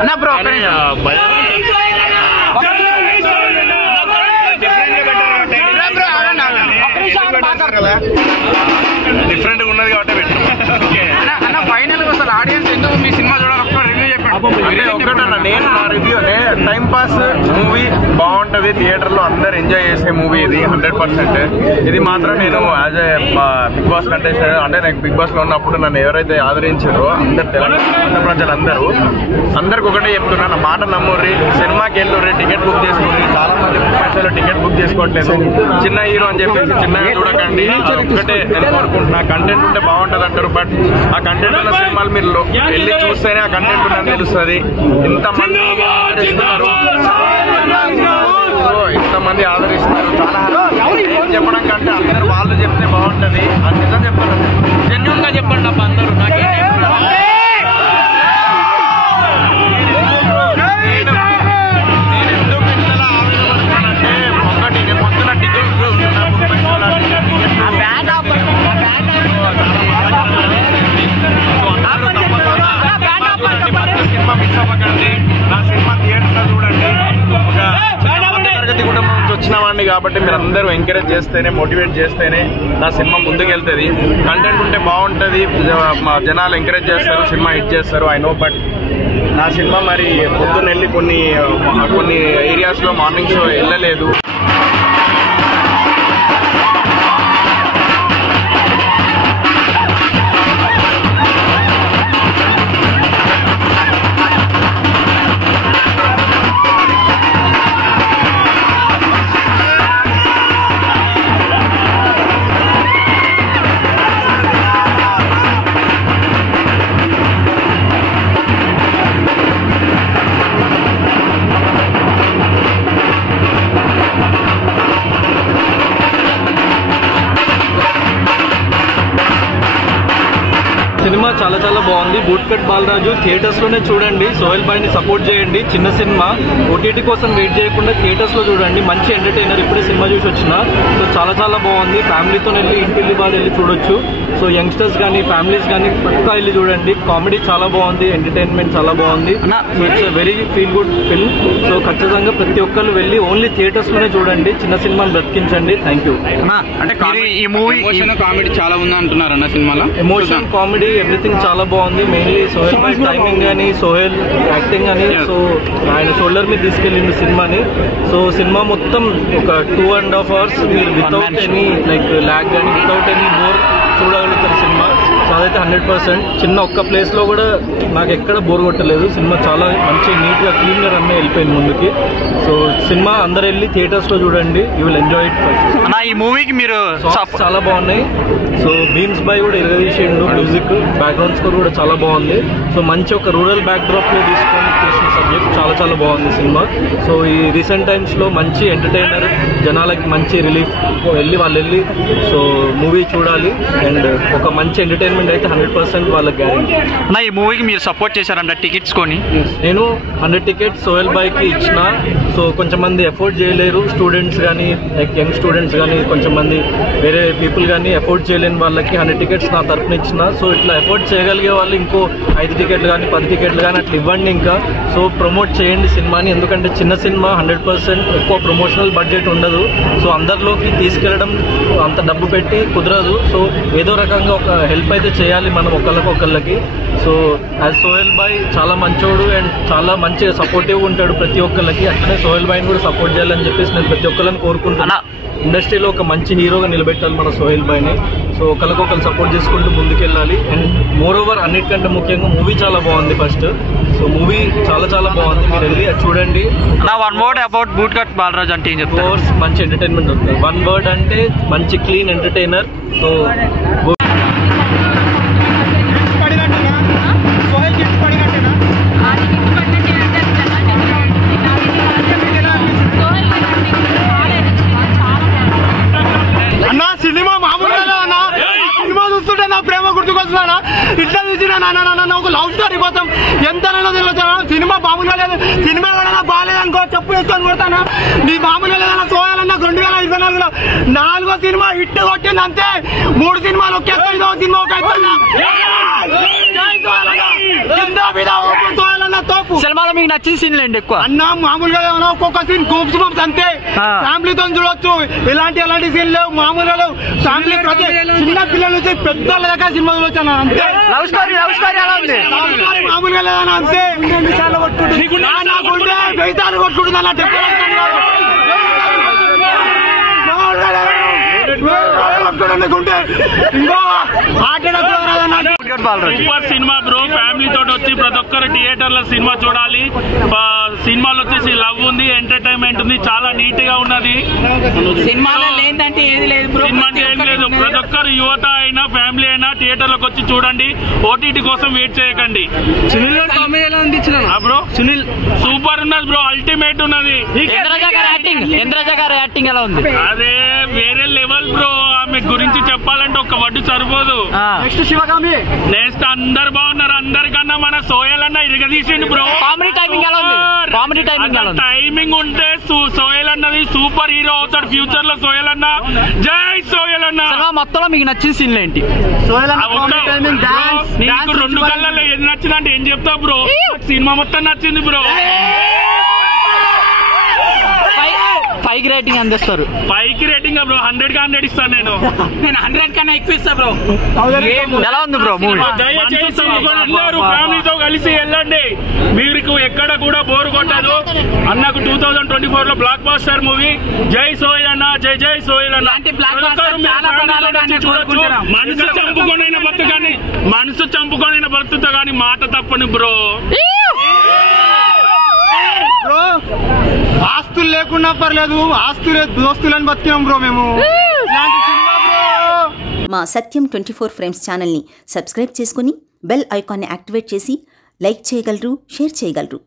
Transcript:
అన్న bro different గా ఉన్నది కాబట్టి అన్న ఫైనల్ అసలు ఆడియన్స్ ఎందుకు మీ సినిమా చూడాలి ఒక్క రివ్యూ చెప్పండి. ఒకటన్నా నేను నా రివ్యూ టైం పాస్ మూవీ బాగుంటది, థియేటర్ లో అందరు ఎంజాయ్ చేసే మూవీ ఇది 100%. ఇది మాత్రం నేను as a Bigg Boss contestant అంటే నాకు బిగ్ బాస్ లో ఉన్నప్పుడు నన్ను ఎవరైతే ఆదరించారో అందరు తెలంగాణ ప్రజలందరూ అందరికి ఒకటే చెప్తున్నా, నా మాట నమ్ముర్రి, సినిమాకి వెళ్ళుర్రి, టికెట్ బుక్ చేసుకోండి. చాలా మంది పైసలు టికెట్ బుక్ చేసుకోవట్లేదు, చిన్న హీరో అని చెప్పేసి చిన్నగా చూడకండి. ఒకటే నేను కోరుకుంటున్నా, కంటెంట్ ఉంటే బాగుంటది అంటారు, బట్ ఆ కంటెంట్ ఉన్న సినిమాలు మీరు వెళ్ళి చూస్తేనే ఆ కంటెంట్ ఉన్నది తెలుస్తుంది. ఇంతమంది ఆదరిస్తున్నారు, ఇంతమంది ఆదరిస్తున్నారు. చాలా చెప్పడం కంటే అందరూ వాళ్ళు చెప్తే బాగుంటది అని నిజం చెప్తారు. జెన్యూన్ గా చెప్పండి అబ్బా అందరూ. నేను ఎందుకు ఇట్లా ఆవేదపడుతున్నానంటే, ఒకటి నేను పొద్దున టికెట్ సినిమా మిస్ అవ్వకండి. నా సినిమా థియేటర్ లో చూడండి. ఒక తరగతి కుటుంబం నుంచి వచ్చిన వాడిని కాబట్టి మీరు అందరూ ఎంకరేజ్ చేస్తేనే, మోటివేట్ చేస్తేనే నా సినిమా ముందుకు వెళ్తుంది. కంటెంట్ ఉంటే బాగుంటుంది, జనాలు ఎంకరేజ్ చేస్తారు, సినిమా హిట్ చేస్తారు, ఐ నో. బట్ నా సినిమా మరి పొద్దున్న వెళ్ళి కొన్ని ఏరియాస్ లో మార్నింగ్ షో వెళ్ళలేదు. సినిమా చాలా చాలా బాగుంది. బూట్కట్ బాలరాజు థియేటర్స్ లోనే చూడండి. సోహెల్ భాయ్ ని సపోర్ట్ చేయండి. చిన్న సినిమా, ఓటీటీ కోసం వెయిట్ చేయకుండా థియేటర్స్ లో చూడండి. మంచి ఎంటర్టైనర్. ఇప్పుడే సినిమా చూసి వచ్చిన, సో చాలా చాలా బాగుంది. ఫ్యామిలీతో వెళ్ళి ఇంటిల్లి బాధ వెళ్ళి చూడొచ్చు. సో యంగ్స్టర్స్ కానీ ఫ్యామిలీస్ కానీ పక్కా వెళ్ళి చూడండి. కామెడీ చాలా బాగుంది, ఎంటర్టైన్మెంట్ చాలా బాగుంది. So it's very feel good film. So ఖచ్చితంగా ప్రతి ఒక్కరు వెళ్ళి ఓన్లీ థియేటర్స్ లోనే చూడండి. చిన్న సినిమాని బ్రతికించండి. Thank you. అంటే ఈ మూవీ కామెడీ చాలా ఉంది అంటున్నారు అన్న సినిమాలో. ఎమోషన్, కామెడీ, ఎవ్రీథింగ్ చాలా బాగుంది. మెయిన్లీ సోహెల్ భాయ్ టైమింగ్ కానీ, సోహెల్ యాక్టింగ్ కానీ, సో ఆయన షోల్డర్ మీద తీసుకెళ్ళింది సినిమాని. సో సినిమా మొత్తం ఒక 2.5 hours మీరు వితౌట్ ఎనీ లైక్ ల్యాగ్ కానీ వితౌట్ ఎనీ బోర్ చూడగలుగుతారు సినిమా. సో అదైతే 100%. చిన్న ఒక్క ప్లేస్ లో కూడా నాకు ఎక్కడ బోర్ కొట్టలేదు. సినిమా చాలా మంచి నీట్ గా క్లీన్ గా రన్ వెళ్ళిపోయింది ముందుకి. సో సినిమా అందరు వెళ్ళి థియేటర్స్ లో చూడండి. You will enjoy it. ఈ మూవీకి మీరు చాలా బాగున్నాయి. సో బీమ్స్ బాయ్ కూడా ఇరగదీసిండు. మ్యూజిక్, బ్యాక్గ్రౌండ్ స్కోర్ కూడా చాలా బాగుంది. సో మంచి ఒక రూరల్ బ్యాక్ డ్రాప్ లో తీసుకొని చేసిన సబ్జెక్ట్ చాలా చాలా బాగుంది సినిమా. సో ఈ రీసెంట్ టైమ్స్ లో మంచి ఎంటర్టైనర్, జనాలకి మంచి రిలీఫ్ వాళ్ళు వెళ్ళి సో మూవీ చూడాలి. అండ్ ఒక మంచి ఎంటర్టైన్మెంట్ అయితే 100% వాళ్ళకి గ్యారెంటీ. ఈ మూవీకి మీరు సపోర్ట్ చేశారంట టికెట్స్ కొని. నేను 100 tickets సోహెల్ భాయ్ కి ఇచ్చిన. సో కొంచెం మంది ఎఫోర్డ్ చేయలేరు, స్టూడెంట్స్ కానీ లైక్ యంగ్ స్టూడెంట్స్ కానీ, కొంచెం మంది వేరే పీపుల్ కానీ ఎఫోర్డ్ చేయలేని వాళ్ళకి 100 tickets నా తరఫున ఇచ్చిన. సో ఇట్లా ఎఫోర్డ్ చేయగలిగే వాళ్ళు ఇంకో 5 tickets కానీ 10 tickets కానీ అట్లా ఇవ్వండి. ఇంకా సో ప్రమోట్ చేయండి సినిమాని. ఎందుకంటే చిన్న సినిమా 100% ఎక్కువ ప్రమోషనల్ బడ్జెట్ ఉండదు. సో అందరిలోకి తీసుకెళ్లడం అంత డబ్బు పెట్టి కుదరదు. సో ఏదో రకంగా ఒక హెల్ప్ అయితే చేయాలి మనం ఒకళ్ళకి. సో యాజ్ సోహెల్ భాయ్ చాలా మంచోడు అండ్ చాలా మంచిగా సపోర్టివ్ ఉంటాడు ప్రతి ఒక్కళ్ళకి. అట్లనే సోహెల్ భాయ్ని కూడా సపోర్ట్ చేయాలని చెప్పేసి నేను ప్రతి ఒక్కళ్ళని కోరుకుంటున్నా. ఇండస్ట్రీలో ఒక మంచి హీరోగా నిలబెట్టాలి మన సోహెల్ భాయ్ని. సో ఒకరికొకరు సపోర్ట్ చేసుకుంటూ ముందుకెళ్ళాలి. అండ్ మోర్ ఓవర్ అన్నిటికంటే ముఖ్యంగా మూవీ చాలా బాగుంది ఫస్ట్. సో మూవీ చాలా చాలా బాగుంది, మీరు వెళ్ళి చూడండి. One word about bootcut Balraj అంటే ఏం చెప్తారు? మంచి ఎంటర్టైన్మెంట్ ఉంటుంది. వన్ వర్డ్ అంటే మంచి క్లీన్ ఎంటర్టైనర్. సో అన్నా సినిమా మామూలు అన్నా, సినిమా చూస్తుంటే నా ప్రేమ గుర్తుకొస్తున్నా. ఇట్లా చూసినా నాన్న ఒక లవ్ స్టోరీ కోసం ఎంతనైనా తెలుస్తాను. సినిమా మామూలుగా లేదు. సినిమా కూడా బాగాలేదనుకో చెప్పు వేసుకొని కొడతాను. నీ మామూలుగా లేదన్నా. సోయాలన్నా 2024లో 4వ సినిమా హిట్ కొట్టింది అంతే. 3 సినిమాలు ఒకే 5వ సినిమా ఒక సోయాలన్నా తోపు. సినిమాలో మీకు నచ్చిన సీన్లు ఏంటి ఎక్కువ? అన్న మామూలుగా ఒక్కొక్క సీన్ గూప్స్ బంప్స్ అంతే, ఫ్యామిలీతో చూడొచ్చు. ఇలాంటి సీన్ లేవు, మామూలుగా లేవు. ఫ్యామిలీ ప్రతి చిన్న పిల్లల నుంచి పెద్దల దాకా సినిమా చూడొచ్చు అన్న. అంతే. లవ్ స్టోరీ ఎలా ఉంది? మామూలుగా లేదన్న, అంతే. నాకుంటే 1000 సార్లు కొట్టుకుంటుంది అన్న. Super cinema bro. ఫ్యామిలీ తోటి వచ్చి ప్రతి ఒక్కరు థియేటర్ లో సినిమా చూడాలి. సినిమాలో వచ్చేసి లవ్ ఉంది, ఎంటర్టైన్మెంట్ ఉంది, చాలా నీట్ గా ఉన్నది. సినిమాలో లేదంటే ఏది లేదు బ్రో. సినిమా అంటే ఏం లేదు. ప్రతి ఒక్కరు యువత అయినా ఫ్యామిలీ అయినా థియేటర్ లోకి వచ్చి చూడండి. ఓటీటీ కోసం వెయిట్ చేయకండి. సునీల్ కామెడీ ఎలా అనిపించిన బ్రో? సునీల్ సూపర్ ఉన్నది బ్రో, అల్టిమేట్ ఉన్నది. ఇంద్రజ గారి యాక్టింగ్ ఎలా ఉంది? అదే వేరే లెవెల్ బ్రో. ఆమె గురించి చెప్పాలంటే ఒక వడ్డు సరిపోదు. నెక్స్ట్ శివగామి. నెక్స్ట్ అందరు బాగున్నారు. అందరికన్నా మన సోయల్ అన్న ఇరగదీసిండు బ్రో. కామెడీ టైమింగ్ ఎలా ఉంది? కామెడీ టైమింగ్ ఎలా ఉంది? టైమింగ్ ఉంటే సోయల్ అన్నది సూపర్ హీరో అవుతాడు ఫ్యూచర్ లో. సోయల్ అన్న, జై సోయల్ అన్న. సినిమా మొత్తంలో మీకు నచ్చిన సీన్లు ఏంటి? నీకు 2 కళ్ళల్లో ఏది నచ్చిందంటే ఏం చెప్తావు బ్రో? సినిమా మొత్తం నచ్చింది బ్రో. 5 రేటింగ్ అందిస్తారు. 5కి రేటింగ్ బ్రో. 100కి 100 ఇస్తాను నేను. 100 కన్నా ఎక్కువ ఇస్తా బ్రో. ఎలా ఉంది బ్రో మూవీ? దయచేసి అందరూ ఫ్యామిలీతో కలిసి వెళ్ళండి. మీకు ఎక్కడ కూడా బోరు కొట్టదు. అన్నకు 2024 లో బ్లాక్ బాస్టర్ మూవీ. జై సోయల్ అన్న, జై జై సోయల్ అన్న. మనసు చంపుకొనైనా బతుకుతా కానీ మాట తప్పని బ్రో. ఆస్తులు లేకున్నా పర్లేదు, ఆస్తులే దోస్తులని బతికినాం బ్రో మేము. మా సత్యం 24 ఫ్రేమ్స్ ఛానల్ని సబ్స్క్రైబ్ చేసుకుని బెల్ ఐకాన్ని యాక్టివేట్ చేసి లైక్ చేయగలరు, షేర్ చేయగలరు.